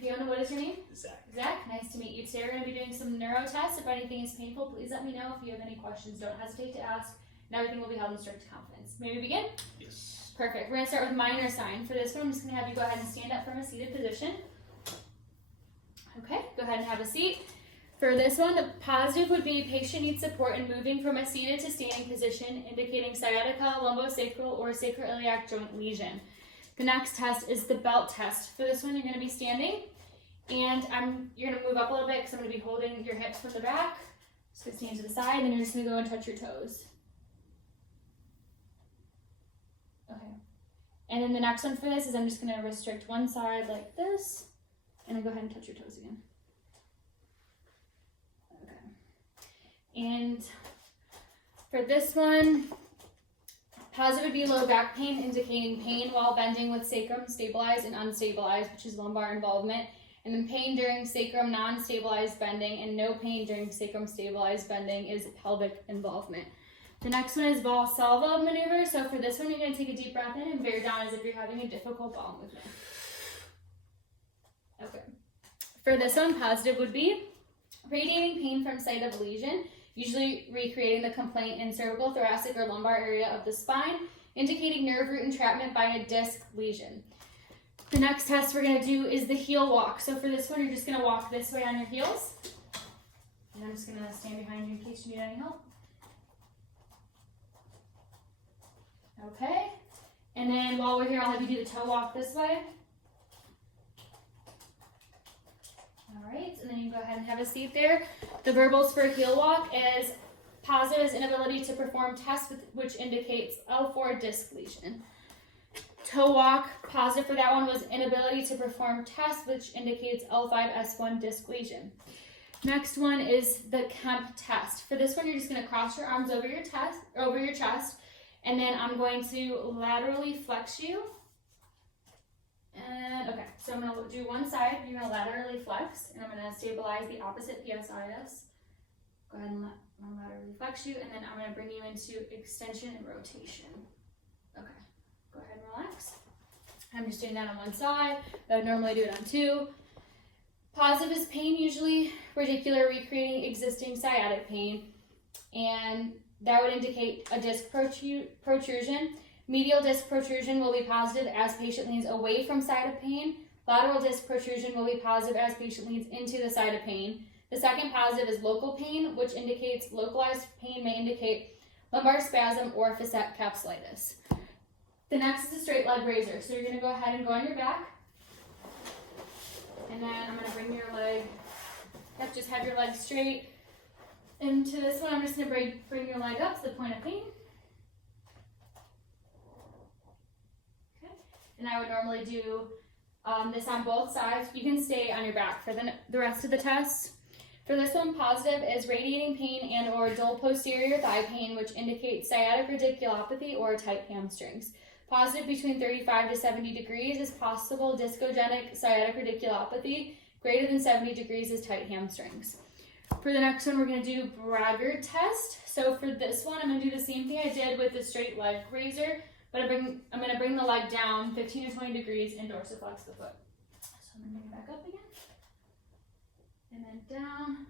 Fiona, what is your name? Zach. Zach, nice to meet you. Today we're going to be doing some neuro tests. If anything is painful, please let me know. If you have any questions, don't hesitate to ask. And everything will be held in strict confidence. May we begin? Yes. Perfect. We're going to start with minor sign. For this one, I'm just going to have you go ahead and stand up from a seated position. Okay, go ahead and have a seat. For this one, the positive would be patient needs support in moving from a seated to standing position, indicating sciatica, lumbosacral, or sacroiliac joint lesion. The next test is the belt test. For this one, you're going to be standing, and you're going to move up a little bit because I'm going to be holding your hips from the back. Just going to stand to the side, and then you're just going to go and touch your toes. Okay. And then the next one for this is I'm just going to restrict one side like this, and then go ahead and touch your toes again. Okay. And for this one, positive would be low back pain, indicating pain while bending with sacrum stabilized and unstabilized, which is lumbar involvement. And then pain during sacrum non-stabilized bending, and no pain during sacrum stabilized bending is pelvic involvement. The next one is Valsalva maneuver. So for this one, you're going to take a deep breath in and bear down as if you're having a difficult bowel movement. Okay. For this one, positive would be radiating pain from site of lesion, usually recreating the complaint in cervical, thoracic, or lumbar area of the spine, indicating nerve root entrapment by a disc lesion. The next test we're going to do is the heel walk. So for this one, you're just going to walk this way on your heels. And I'm just going to stand behind you in case you need any help. Okay. And then while we're here, I'll have you do the toe walk this way. All right, and then you can go ahead and have a seat there. The verbals for heel walk is positive is inability to perform tests which indicates L4 disc lesion. Toe walk, positive for that one was inability to perform tests which indicates L5S1 disc lesion. Next one is the Kemp test. For this one, you're just going to cross your arms over your chest, and then I'm going to laterally flex you. And okay, so I'm going to do one side, you're going to laterally flex, and I'm going to stabilize the opposite PSIS. Go ahead and laterally flex you, and then I'm going to bring you into extension and rotation. Okay, go ahead and relax. I'm just doing that on one side. I would normally do it on two. Positive is pain, usually radicular, recreating existing sciatic pain, and that would indicate a disc protrusion. Medial disc protrusion will be positive as patient leans away from side of pain. Lateral disc protrusion will be positive as patient leans into the side of pain. The second positive is local pain, which indicates localized pain may indicate lumbar spasm or facet capsulitis. The next is a straight leg raiser. So you're going to go ahead and go on your back. And then I'm going to bring your leg, just have your leg straight. And to this one, I'm just going to bring your leg up to the point of pain. And I would normally do this on both sides. You can stay on your back for the rest of the test. For this one, positive is radiating pain and or dull posterior thigh pain, which indicates sciatic radiculopathy or tight hamstrings. Positive between 35 to 70 degrees is possible discogenic sciatic radiculopathy. Greater than 70 degrees is tight hamstrings. For the next one, we're going to do Braggart test. So for this one, I'm going to do the same thing I did with the straight leg raiser. But I'm going to bring the leg down 15 to 20 degrees and dorsiflex the foot. So I'm going to bring it back up again. And then down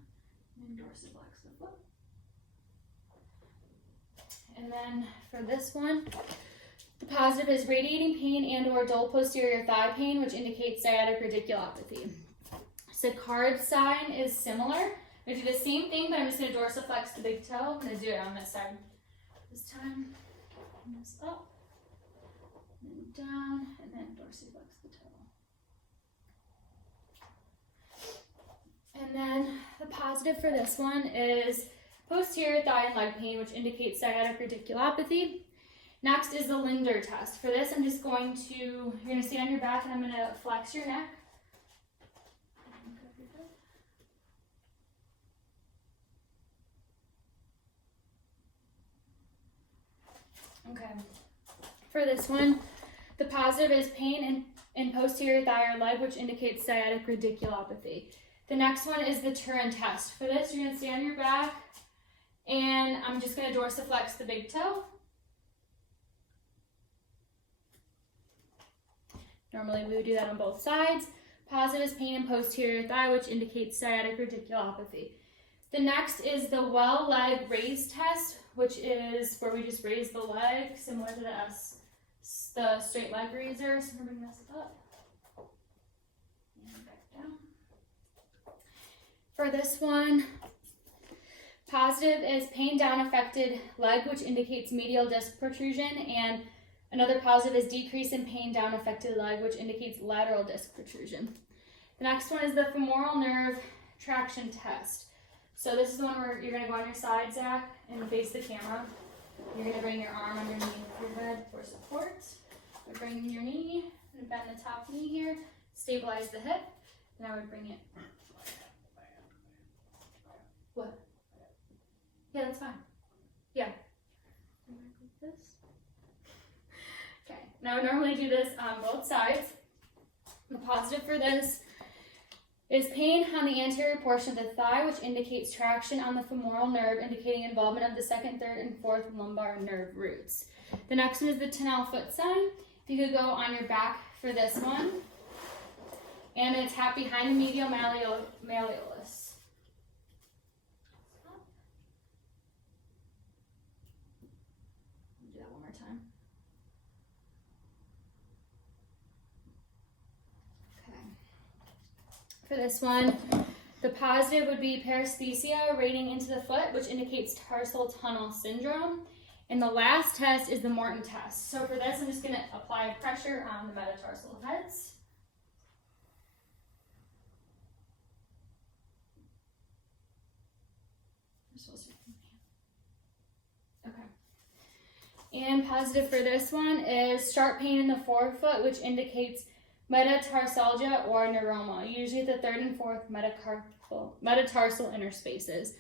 and dorsiflex the foot. And then for this one, the positive is radiating pain and or dull posterior thigh pain, which indicates sciatic radiculopathy. Sacard sign is similar. I'm going to do the same thing, but I'm just going to dorsiflex the big toe. I'm going to do it on this side. This time, bring this up. And down, and then dorsiflex the toe. And then the positive for this one is posterior thigh and leg pain, which indicates sciatic radiculopathy. Next is the Linder test. For this, I'm just going to, you're going to stay on your back, and I'm going to flex your neck. Okay. For this one, the positive is pain in posterior thigh or leg, which indicates sciatic radiculopathy. The next one is the Turin test. For this, you're going to stay on your back, and I'm just going to dorsiflex the big toe. Normally we would do that on both sides. Positive is pain in posterior thigh, which indicates sciatic radiculopathy. The next is the well leg raise test, which is where we just raise the leg, similar to the straight leg raiser. So I'm gonna bring this up and back down. For this one, positive is pain down affected leg, which indicates medial disc protrusion, and another positive is decrease in pain down affected leg, which indicates lateral disc protrusion. The next one is the femoral nerve traction test. So this is the one where you're going to go on your side, Zach, and face the camera. You're going to bring your arm underneath your head for support. You're bringing your knee, and bend the top knee here, stabilize the hip, and I would bring it. What? Yeah, that's fine. Yeah. Like this. Okay, now I normally do this on both sides. The positive for this is pain on the anterior portion of the thigh, which indicates traction on the femoral nerve, indicating involvement of the second, third, and fourth lumbar nerve roots. The next one is the Tenel foot sign. If you could go on your back for this one, and then tap behind the medial malleolus. Do that one more time. For this one, the positive would be paresthesia radiating into the foot, which indicates tarsal tunnel syndrome. And the last test is the Morton test. So for this, I'm just going to apply pressure on the metatarsal heads. Okay. And positive for this one is sharp pain in the forefoot, which indicates metatarsalgia or neuroma, usually the third and fourth metatarsal interspaces.